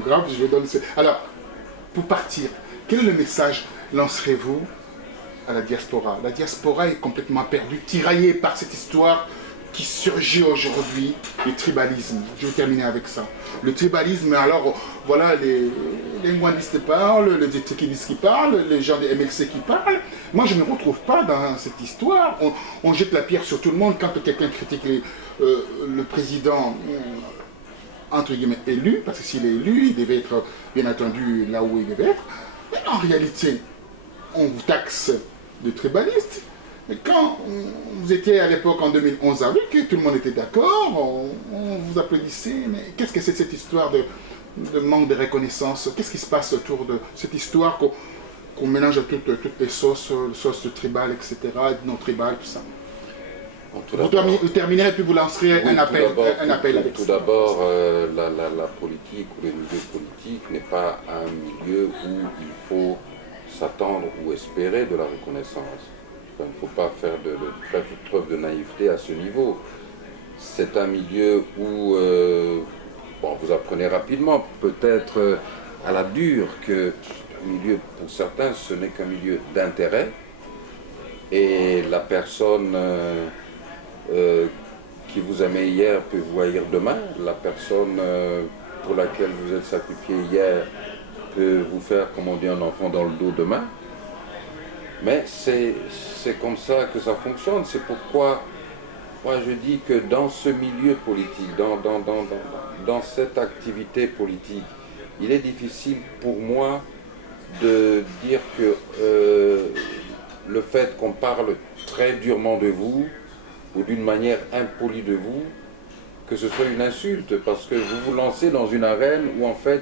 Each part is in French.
Grave, je vais donner. Alors, pour partir, quel est le message lancerez-vous à la diaspora? La diaspora est complètement perdue, tiraillée par cette histoire qui surgit aujourd'hui, le tribalisme. Je vais terminer avec ça. Le tribalisme, alors, voilà, les linguistes parlent, les étiquetistes qui parlent, les gens des MLC qui parlent. Moi, je ne me retrouve pas dans cette histoire. On jette la pierre sur tout le monde quand quelqu'un critique le président. Entre guillemets élu, parce que s'il est élu, il devait être bien entendu là où il devait être. Mais en réalité, on vous taxe de tribaliste. Mais quand vous étiez à l'époque en 2011 avec, tout le monde était d'accord, on vous applaudissait. Mais qu'est-ce que c'est cette histoire de manque de reconnaissance? Qu'est-ce qui se passe autour de cette histoire qu'on mélange toutes les sauces tribales, etc., non tribales, tout ça? Vous terminerez et puis vous lancerez un appel avec tout d'abord, la politique ou le milieu politique n'est pas un milieu où il faut s'attendre ou espérer de la reconnaissance. Il ne faut pas faire preuve de naïveté à ce niveau. C'est un milieu où vous apprenez rapidement, peut-être à la dure, que un milieu, pour certains, ce n'est qu'un milieu d'intérêt. Et la personne qui vous aimait hier peut vous haïr demain. La personne pour laquelle vous êtes sacrifié hier peut vous faire, comme on dit, un enfant dans le dos demain. Mais c'est comme ça que ça fonctionne. C'est pourquoi moi je dis que dans ce milieu politique, dans cette activité politique, il est difficile pour moi de dire que le fait qu'on parle très durement de vous ou d'une manière impolie de vous, que ce soit une insulte, parce que vous vous lancez dans une arène où en fait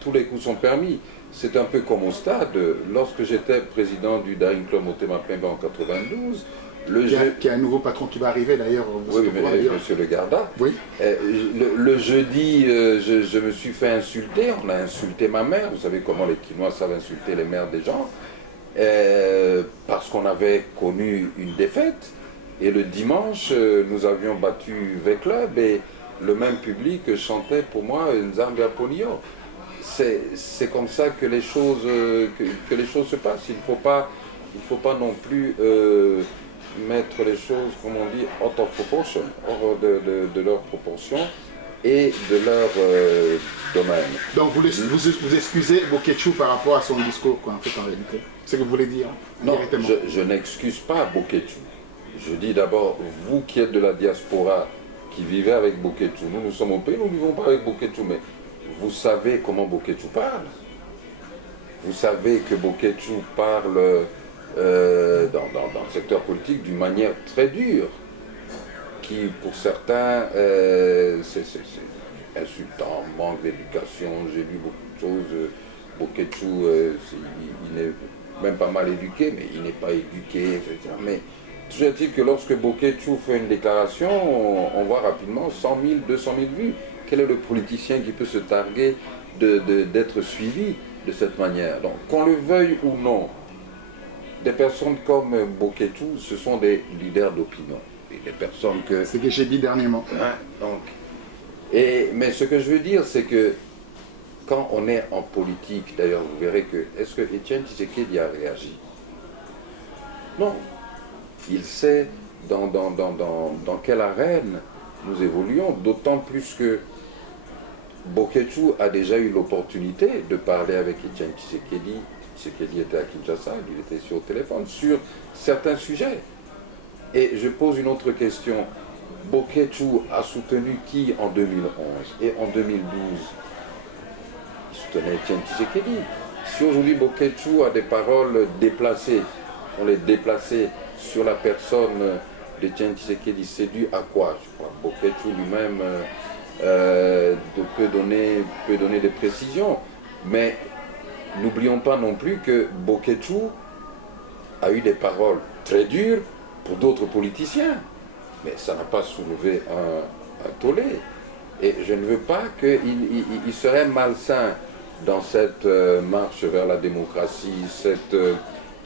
tous les coups sont permis. C'est un peu comme au stade. Lorsque j'étais président du Daring Club Motema Pembe en 92, qui a un nouveau patron qui va arriver d'ailleurs. Oui, monsieur Le Garda. Oui. Le jeudi, je me suis fait insulter. On a insulté ma mère. Vous savez comment les Quinois savent insulter les mères des gens. Parce qu'on avait connu une défaite. Et le dimanche, nous avions battu V-Club et le même public chantait pour moi Nzambe Aponio. C'est comme ça que les choses, que les choses se passent. Il ne faut pas non plus mettre les choses, comme on dit, out of proportion, hors de leur proportion et de leur domaine. Donc vous excusez Boketchou par rapport à son discours, quoi, en fait, en réalité. C'est ce que vous voulez dire? Non, je n'excuse pas Boketchou. Je dis d'abord, vous qui êtes de la diaspora, qui vivez avec Boketchou, nous sommes au pays, nous ne vivons pas avec Boketchou, mais vous savez comment Boketchou parle. Vous savez que Boketchou parle dans le secteur politique d'une manière très dure, qui pour certains, c'est insultant, manque d'éducation. J'ai lu beaucoup de choses. Boketchou, il n'est même pas mal éduqué, mais il n'est pas éduqué, etc. Mais toujours est-il que lorsque Boketchou fait une déclaration, on voit rapidement 100 000, 200 000 vues. Quel est le politicien qui peut se targuer d'être suivi de cette manière? Donc, qu'on le veuille ou non, des personnes comme Boketchou, ce sont des leaders d'opinion. Des personnes que... C'est ce que j'ai dit dernièrement. Hein, donc, mais ce que je veux dire, c'est que quand on est en politique, d'ailleurs, vous verrez que... Est-ce que Etienne Tshisekedi a réagi? Non. Il sait dans quelle arène nous évoluons, d'autant plus que Boketchou a déjà eu l'opportunité de parler avec Etienne Tshisekedi. Tshisekedi était à Kinshasa, il était sur le téléphone, sur certains sujets. Et je pose une autre question. Boketchou a soutenu qui en 2011 et en 2012? Il soutenait Etienne Tshisekedi. Si aujourd'hui Boketchou a des paroles déplacées, on les déplacer sur la personne d'Etienne Tshisekedi, c'est dû à quoi? Je crois que Boketchou lui-même peut donner des précisions. Mais n'oublions pas non plus que Boketchou a eu des paroles très dures pour d'autres politiciens. Mais ça n'a pas soulevé un tollé. Et je ne veux pas qu'il serait malsain dans cette marche vers la démocratie, cet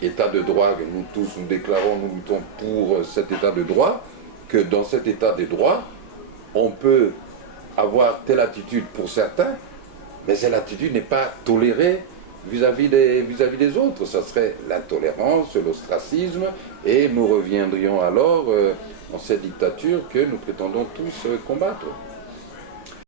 état de droit que nous tous nous déclarons, nous luttons pour cet état de droit, que dans cet état de droit, on peut avoir telle attitude pour certains Mais cette attitude n'est pas tolérée vis-à-vis des autres. Ça serait l'intolérance, l'ostracisme, et nous reviendrions alors dans cette dictature que nous prétendons tous combattre.